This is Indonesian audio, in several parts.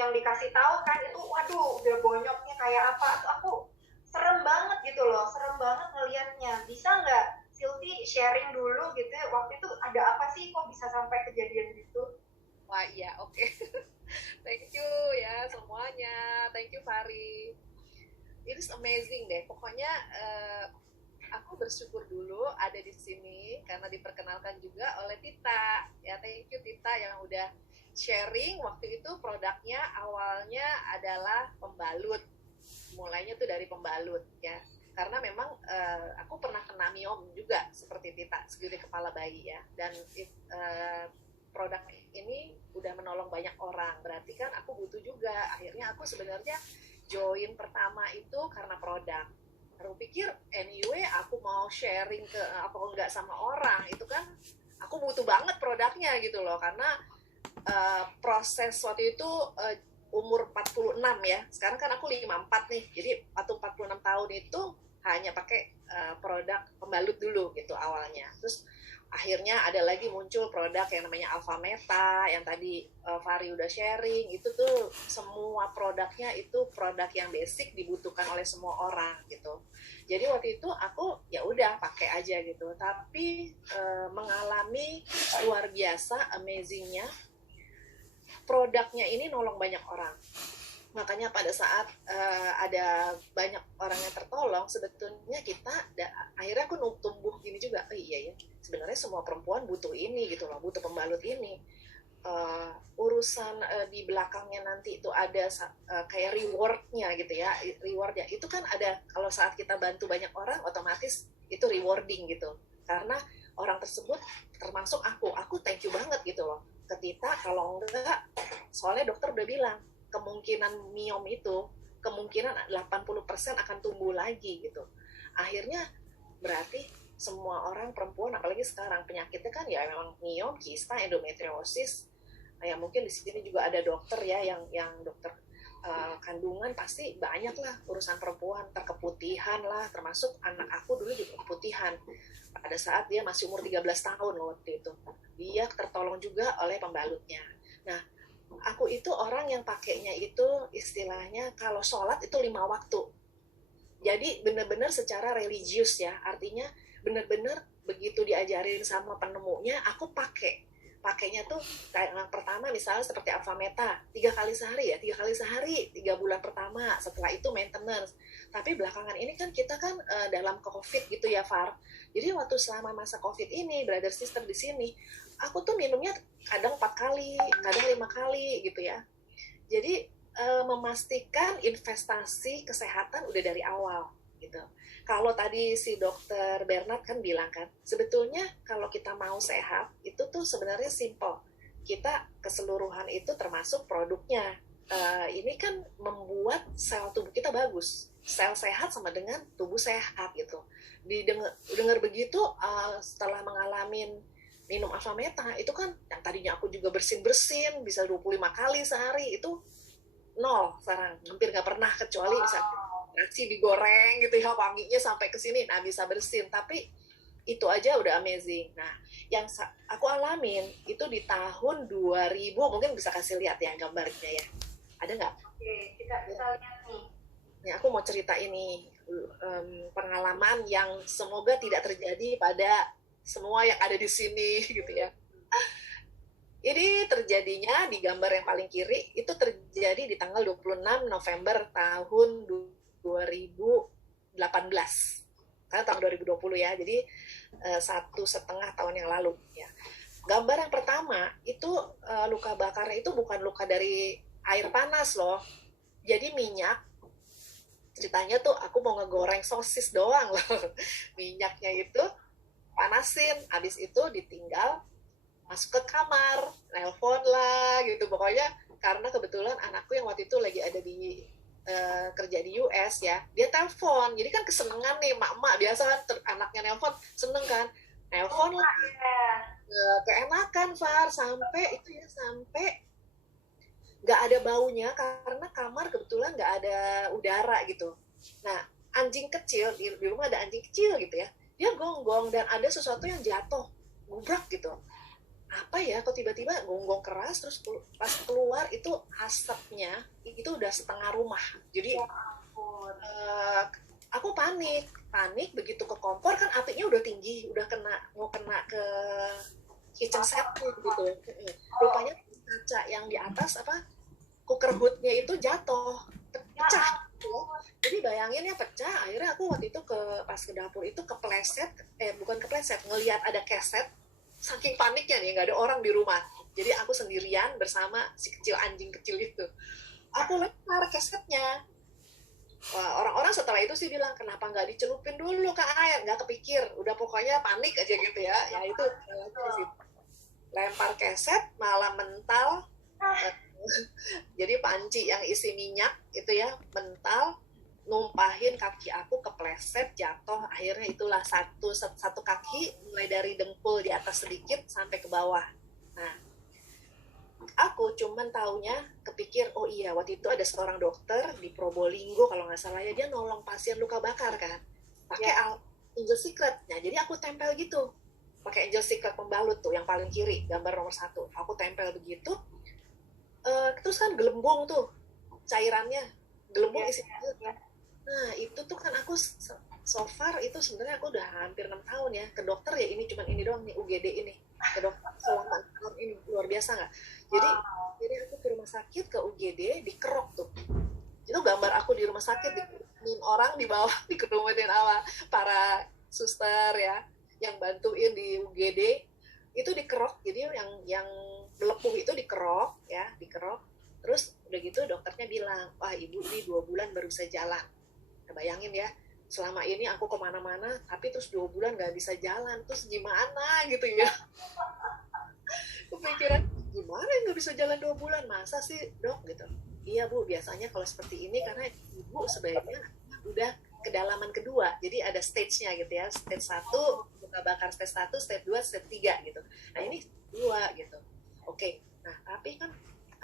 yang dikasih tahu kan itu, waduh udah bonyoknya kayak apa tuh, aku serem banget gitu loh, serem banget ngelihatnya. Bisa nggak Silvi sharing dulu gitu ya, waktu itu ada apa sih kok bisa sampai kejadian gitu? Wah iya, oke. Thank you ya semuanya. Thank you Fari. It is amazing deh. Pokoknya aku bersyukur dulu ada di sini karena diperkenalkan juga oleh Tita. Ya thank you Tita yang udah sharing. Waktu itu produknya awalnya adalah pembalut. Mulainya tuh dari pembalut ya. Karena memang aku pernah kena miom juga seperti Tita, segede kepala bayi ya. Dan produk ini udah menolong banyak orang. Berarti kan aku butuh juga. Akhirnya aku sebenarnya join pertama itu karena produk. Aku pikir anyway aku mau sharing ke apa enggak sama orang itu kan aku butuh banget produknya gitu loh karena proses waktu itu umur 46 ya. Sekarang kan aku 54 nih. Jadi waktu 46 tahun itu hanya pakai produk pembalut dulu gitu awalnya. Terus akhirnya ada lagi muncul produk yang namanya Alpha Meta yang tadi Fari udah sharing. Itu tuh semua produknya itu produk yang basic dibutuhkan oleh semua orang gitu. Jadi waktu itu aku ya udah pakai aja gitu. Tapi mengalami luar biasa amazingnya produknya ini nolong banyak orang. Makanya pada saat ada banyak orang yang tertolong, sebetulnya kita akhirnya aku tumbuh gini juga. Oh iya ya, sebenarnya semua perempuan butuh ini gitu loh, butuh pembalut ini. Urusan di belakangnya nanti itu ada kayak rewardnya gitu ya, rewardnya itu kan ada kalau saat kita bantu banyak orang otomatis itu rewarding gitu. Karena orang tersebut termasuk aku thank you banget gitu loh. Ketika kalau enggak, soalnya dokter udah bilang kemungkinan miom itu kemungkinan 80% akan tumbuh lagi gitu. Akhirnya berarti semua orang perempuan apalagi sekarang penyakitnya kan ya memang miom, kista, endometriosis. Ya mungkin di sini juga ada dokter ya yang dokter kandungan pasti banyak lah urusan perempuan terkeputihan lah termasuk anak aku dulu juga keputihan pada saat dia masih umur 13 tahun waktu itu dia tertolong juga oleh pembalutnya. Nah aku itu orang yang pakainya itu istilahnya kalau sholat itu 5 waktu. Jadi benar-benar secara religius ya, artinya benar-benar begitu diajarin sama penemunya, aku pakainya tuh kayak yang pertama misalnya seperti Alpha Meta 3 kali sehari ya 3 kali sehari 3 bulan pertama setelah itu maintenance tapi belakangan ini kan kita kan dalam COVID gitu ya Far jadi waktu selama masa COVID ini brother sister di sini aku tuh minumnya kadang 4 kali kadang 5 kali gitu ya jadi memastikan investasi kesehatan udah dari awal gitu. Kalau tadi si dokter Bernard kan bilang kan, sebetulnya kalau kita mau sehat itu tuh sebenarnya simple. Kita keseluruhan itu termasuk produknya. Ini kan membuat sel tubuh kita bagus. Sel sehat sama dengan tubuh sehat gitu. Didengar begitu setelah mengalami minum Avameta itu kan yang tadinya aku juga bersin-bersin bisa 25 kali sehari itu nol sekarang hampir nggak pernah kecuali misalnya nasi digoreng gitu ya wanginya sampai ke sini nah bisa bersin tapi itu aja udah amazing. Nah yang aku alamin itu di tahun 2000 mungkin bisa kasih lihat ya gambarnya ya ada nggak? Oke, kita lihat nih. Nih aku mau cerita ini pengalaman yang semoga tidak terjadi pada semua yang ada di sini gitu ya. Ini terjadinya di gambar yang paling kiri itu terjadi di tanggal 26 November tahun 2018 karena tahun 2020 ya jadi 1,5 tahun yang lalu ya gambar yang pertama itu luka bakarnya itu bukan luka dari air panas loh jadi minyak ceritanya tuh aku mau ngegoreng sosis doang loh minyaknya itu panasin habis itu ditinggal masuk ke kamar, nelpon lah gitu pokoknya karena kebetulan anakku yang waktu itu lagi ada di kerja di US ya dia telepon jadi kan kesenengan nih mak-mak biasa kan anaknya nelpon seneng kan nelpon lah keenakan Far sampai itu ya sampai nggak ada baunya karena kamar kebetulan nggak ada udara gitu nah anjing kecil di rumah ada anjing kecil gitu ya dia gonggong dan ada sesuatu yang jatuh gubrak gitu apa ya, kok tiba-tiba gonggong keras, terus pas keluar itu asapnya itu udah setengah rumah. Jadi Ya ampun. aku panik begitu ke kompor kan apinya udah tinggi, udah mau kena ke kitchen set gitu. Rupanya kaca yang di atas apa cooker hoodnya itu jatuh, pecah. Jadi bayangin ya pecah. Akhirnya aku waktu itu pas ke dapur itu kepleset, bukan kepleset, ngelihat ada keset. Saking paniknya nih, nggak ada orang di rumah. Jadi aku sendirian bersama si kecil anjing kecil itu. Aku lempar kesetnya. Wah, orang-orang setelah itu sih bilang, kenapa nggak dicelupin dulu ke air? Nggak kepikir, udah pokoknya panik aja gitu ya. Ya itu lempar keset, malah mental. Jadi panci yang isi minyak itu ya, mental, numpahin kaki aku kepleset, jatuh. Akhirnya itulah satu kaki mulai dari dengkul di atas sedikit sampai ke bawah. Nah, aku cuman taunya kepikir, oh iya waktu itu ada seorang dokter di Probolinggo kalau nggak salah ya, dia nolong pasien luka bakar kan pakai Angel Secret. Nah jadi aku tempel gitu pakai Angel Secret pembalut tuh yang paling kiri, gambar nomor 1. Aku tempel begitu, terus kan gelembung tuh cairannya, gelembung isi. Nah itu tuh kan aku so far itu sebenarnya aku udah hampir 6 tahun ya ke dokter ya, ini cuman ini doang nih UGD ini ke dokter selama tahun ini, luar biasa nggak? Jadi aku ke rumah sakit ke UGD dikerok tuh, itu gambar aku di rumah sakit dikerumun orang di bawah, dikerumunin sama para suster ya yang bantuin di UGD itu dikerok. Jadi yang melepuh itu dikerok ya, dikerok. Terus udah gitu dokternya bilang, wah ibu ini 2 bulan baru bisa jalan. Nah, bayangin ya, selama ini aku kemana-mana tapi terus 2 bulan nggak bisa jalan, terus gimana gitu ya. Kepikiran gimana nggak bisa jalan 2 bulan, masa sih dok gitu. Iya bu, biasanya kalau seperti ini karena ibu sebaiknya udah kedalaman kedua, jadi ada stage-nya gitu ya, stage 1 luka bakar stage 1, stage 2, stage 3 gitu. Nah ini 2 gitu. Oke, nah tapi kan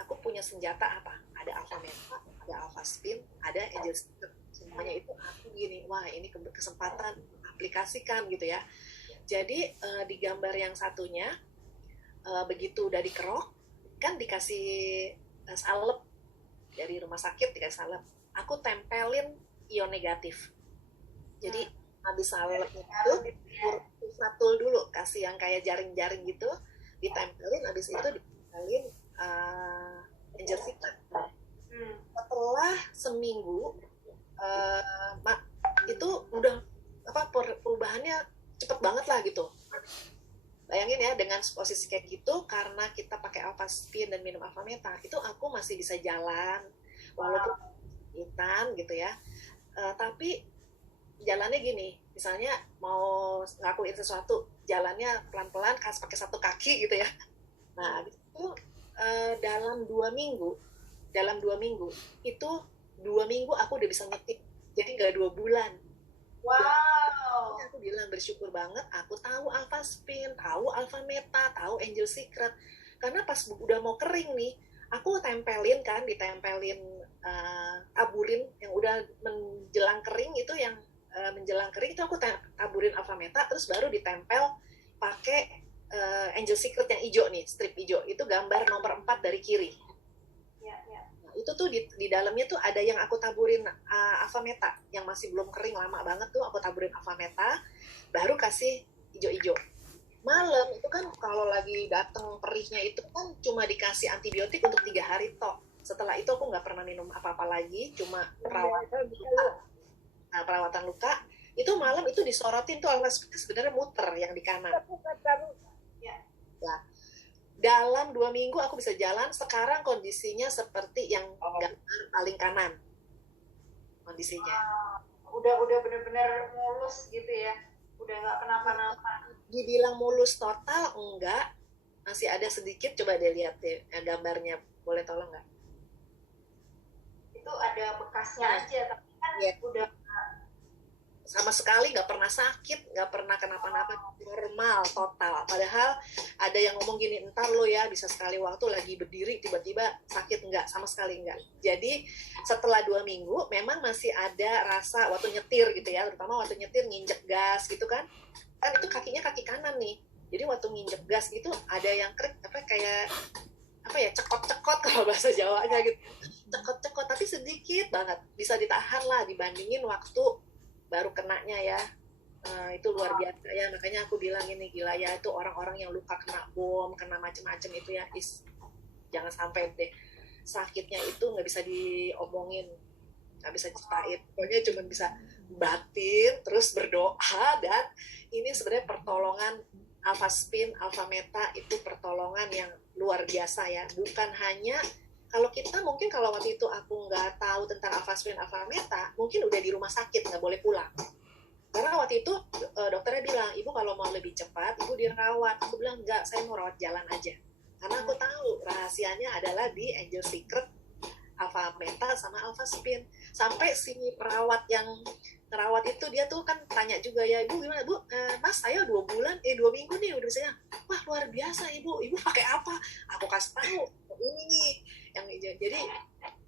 aku punya senjata apa? Ada Alpha Meta, ada Alpha Spin, ada Angel Secret. Semuanya itu aku gini, wah ini kesempatan aplikasikan gitu ya. Jadi di gambar yang satunya begitu udah dikerok kan dikasih salep dari rumah sakit, dikasih salep, aku tempelin ion negatif. Jadi habis salep itu spatula dulu, kasih yang kayak jaring-jaring gitu, ditempelin, habis itu ditempelin Angel Secret. Setelah seminggu itu udah perubahannya cepet banget lah gitu. Bayangin ya dengan posisi kayak gitu, karena kita pakai Alpha Spin dan minum Alpha Meta, itu aku masih bisa jalan walaupun hitam gitu ya. Tapi jalannya gini, misalnya mau ngelakuin sesuatu, jalannya pelan-pelan, pakai satu kaki gitu ya. Nah itu dalam 2 minggu itu 2 minggu aku udah bisa ngetik, jadi nggak 2 bulan. Wow. Aku bilang bersyukur banget aku tahu Alpha Spin, tahu Alpha Meta, tahu Angel Secret. Karena pas udah mau kering nih, aku tempelin kan, ditempelin taburin yang udah menjelang kering itu, yang menjelang kering itu aku taburin Alpha Meta, terus baru ditempel pakai Angel Secret yang hijau nih, strip hijau. Itu gambar nomor 4 dari kiri. Itu tuh di dalamnya tuh ada yang aku taburin Alpha Meta yang masih belum kering, lama banget tuh aku taburin Alpha Meta, baru kasih hijau-hijau. Malam itu kan kalau lagi dateng perihnya itu kan cuma dikasih antibiotik untuk 3 hari toh. Setelah itu aku nggak pernah minum apa-apa lagi, cuma perawatan luka. Nah, perawatan luka itu malam itu disorotin tuh Alpha Spin sebenarnya muter yang di kanan. Ya. Dalam 2 minggu aku bisa jalan. Sekarang kondisinya seperti yang gambar paling kanan kondisinya. Udah bener-bener mulus gitu ya, udah nggak kenapa-napa. Dibilang mulus total enggak, masih ada sedikit. Coba deh lihat deh gambarnya, boleh tolong nggak? Itu ada bekasnya aja, tapi kan udah sama sekali nggak pernah sakit, nggak pernah kenapa-napa, normal total. Padahal ada yang ngomong gini, entar lo ya bisa sekali waktu lagi berdiri tiba-tiba sakit, nggak, sama sekali nggak. Jadi setelah 2 minggu memang masih ada rasa waktu nyetir gitu ya, terutama waktu nyetir nginjek gas gitu kan itu kakinya kaki kanan nih, Jadi waktu nginjek gas gitu ada yang krik apa kayak apa ya, cekot-cekot kalau bahasa Jawanya gitu, cekot-cekot tapi sedikit banget, bisa ditahan lah dibandingin waktu baru kenanya ya. Itu luar biasa ya, makanya aku bilang ini gila ya, itu orang-orang yang luka kena bom, kena macem-macem itu ya, jangan sampai deh, sakitnya itu nggak bisa diomongin, nggak bisa ceritain, pokoknya cuma bisa batin terus berdoa. Dan ini sebenarnya pertolongan alpha spin, alpha meta itu pertolongan yang luar biasa ya, bukan hanya kalau kita mungkin kalau waktu itu aku nggak tahu tentang alpha spin, alpha meta, mungkin udah di rumah sakit nggak boleh pulang. Karena waktu itu dokternya bilang, ibu kalau mau lebih cepat, ibu dirawat. Aku bilang, enggak, saya mau rawat jalan aja. Karena aku tahu rahasianya adalah di Angel Secret, Alpha Meta, sama Alpha Spin. Sampai si perawat yang ngerawat itu, dia tuh kan tanya juga ya, ibu gimana, bu? Mas, saya 2 minggu nih, udah bisa. Wah, luar biasa ibu pakai apa? Aku kasih tahu, ini nih. Jadi,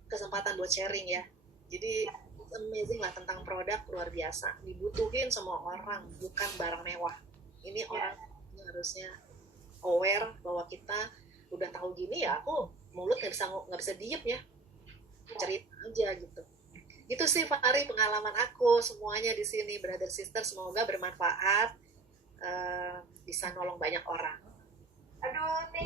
kesempatan buat sharing ya. Jadi, amazing lah tentang produk, luar biasa, dibutuhin semua orang, bukan barang mewah. Ini orang harusnya aware bahwa kita udah tahu gini ya, aku mulut nggak bisa diem ya, cerita aja gitu. Itu sih Fahri pengalaman aku semuanya di sini, brother sister, semoga bermanfaat, bisa nolong banyak orang. Aduh, thank